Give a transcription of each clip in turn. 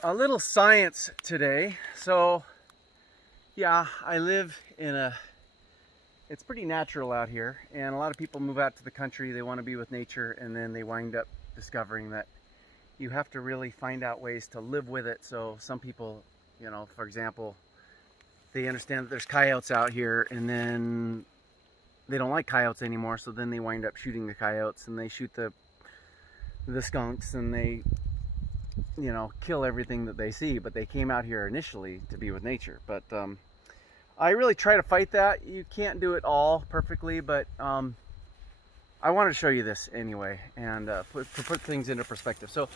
A little science today. So yeah, I live in it's pretty natural out here, and a lot of people move out to the country, they want to be with nature, and then they wind up discovering that you have to really find out ways to live with it. So some people, you know, for example, they understand that there's coyotes out here, and then they don't like coyotes anymore, so then they wind up shooting the coyotes, and they shoot the skunks, and they, you know, kill everything that they see. But they came out here initially to be with nature. But I really try to fight that. You can't do it all perfectly, but I wanted to show you this anyway, and to put things into perspective. So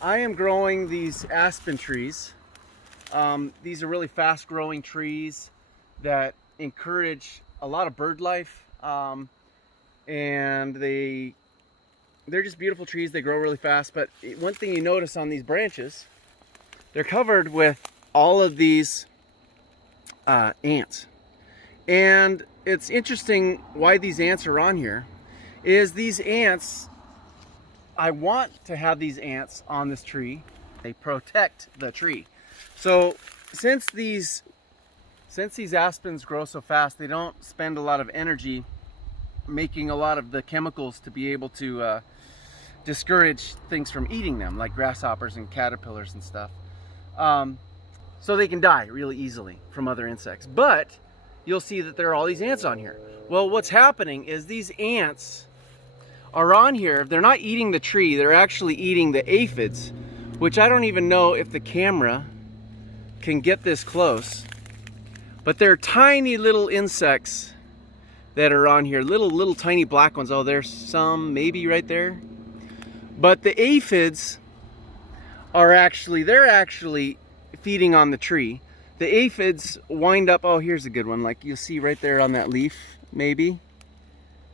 I am growing these aspen trees. These are really fast growing trees that encourage a lot of bird life, and they're just beautiful trees. They grow really fast. But one thing you notice on these branches, they're covered with all of these ants. And it's interesting why these ants are on here. Is these ants, I want to have these ants on this tree. They protect the tree. So since these aspens grow so fast, they don't spend a lot of energy making a lot of the chemicals to be able to discourage things from eating them, like grasshoppers and caterpillars and stuff. So they can die really easily from other insects. But you'll see that there are all these ants on here. Well, what's happening is these ants are on here. They're not eating the tree, they're actually eating the aphids, which I don't even know if the camera can get this close. But they're tiny little insects that are on here, little tiny black ones. Oh, there's some maybe right there. But the aphids are they're actually feeding on the tree. The aphids wind up, oh, here's a good one, like you'll see right there on that leaf, maybe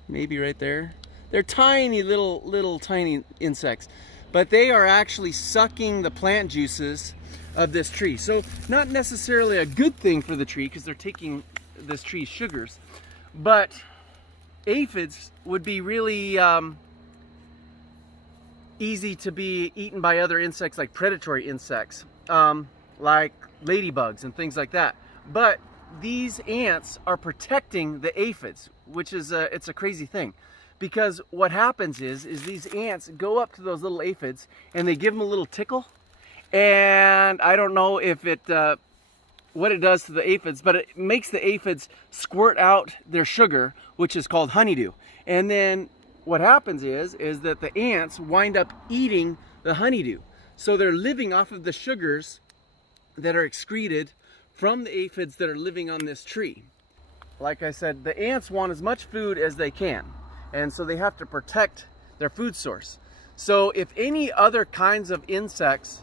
right there. They're tiny little tiny insects, but they are actually sucking the plant juices of this tree. So not necessarily a good thing for the tree, because they're taking this tree's sugars, but aphids would be really easy to be eaten by other insects, like predatory insects, like ladybugs and things like that. But these ants are protecting the aphids, which is it's a crazy thing, because what happens is these ants go up to those little aphids and they give them a little tickle, and I don't know if it what it does to the aphids, but it makes the aphids squirt out their sugar, which is called honeydew. And then what happens is that the ants wind up eating the honeydew. So they're living off of the sugars that are excreted from the aphids that are living on this tree. Like I said, the ants want as much food as they can, and so they have to protect their food source. So if any other kinds of insects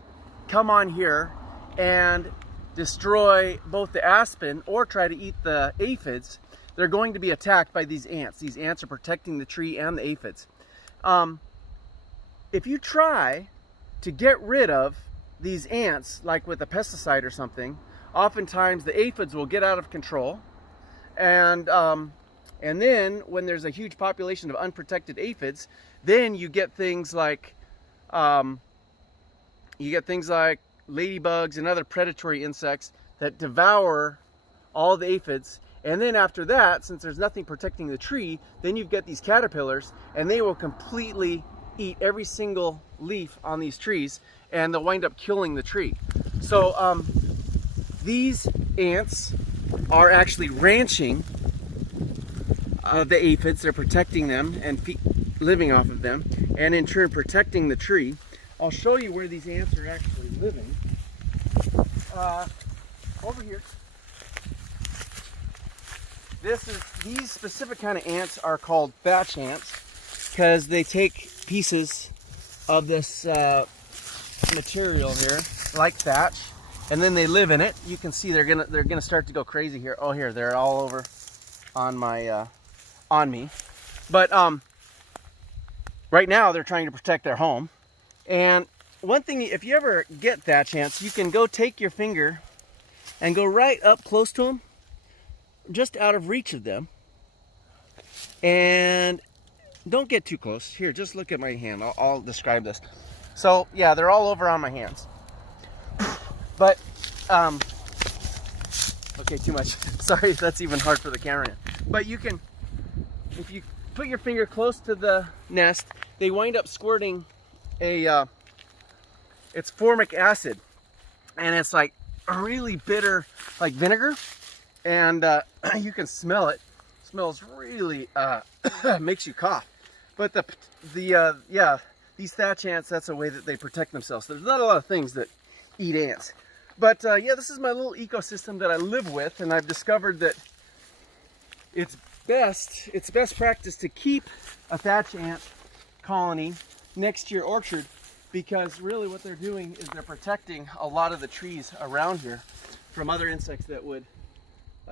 come on here and destroy both the aspen or try to eat the aphids, they're going to be attacked by these ants. These ants are protecting the tree and the aphids. If you try to get rid of these ants, like with a pesticide or something, oftentimes the aphids will get out of control, and then when there's a huge population of unprotected aphids, then you get things like ladybugs and other predatory insects that devour all the aphids. And then after that, since there's nothing protecting the tree, then you've got these caterpillars, and they will completely eat every single leaf on these trees, and they'll wind up killing the tree. So these ants are actually ranching the aphids. They're protecting them and living off of them, and in turn protecting the tree. I'll show you where these ants are actually living. Over here. These specific kind of ants are called thatch ants, because they take pieces of this material here, like thatch, and then they live in it. You can see they're gonna start to go crazy here. Oh, here they're all over on my on me. But right now they're trying to protect their home. And one thing, if you ever get thatch ants, you can go take your finger and go right up close to them, just out of reach of them, and don't get too close. Here, just look at my hand. I'll describe this. So yeah, they're all over on my hands. But, okay, too much. Sorry, that's even hard for the camera. But you can, if you put your finger close to the nest, they wind up squirting it's formic acid. And it's like a really bitter, like vinegar. And you can smell it. It smells really, makes you cough. But these thatch ants, that's a way that they protect themselves. There's not a lot of things that eat ants. But yeah, this is my little ecosystem that I live with, and I've discovered that it's best practice to keep a thatch ant colony next to your orchard, because really what they're doing is they're protecting a lot of the trees around here from other insects that would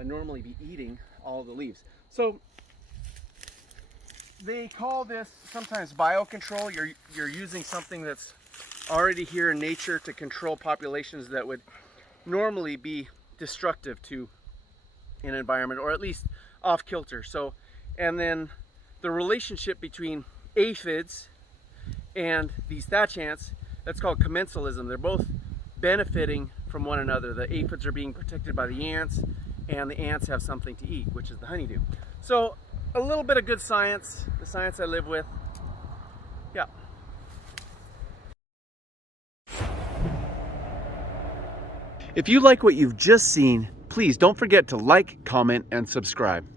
normally be eating all the leaves. So they call this sometimes biocontrol. You're using something that's already here in nature to control populations that would normally be destructive to an environment, or at least off kilter. So, and then the relationship between aphids and these thatch ants, that's called commensalism. They're both benefiting from one another. The aphids are being protected by the ants, and the ants have something to eat, which is the honeydew. So a little bit of good science, the science I live with. Yeah. If you like what you've just seen, please don't forget to like, comment, and subscribe.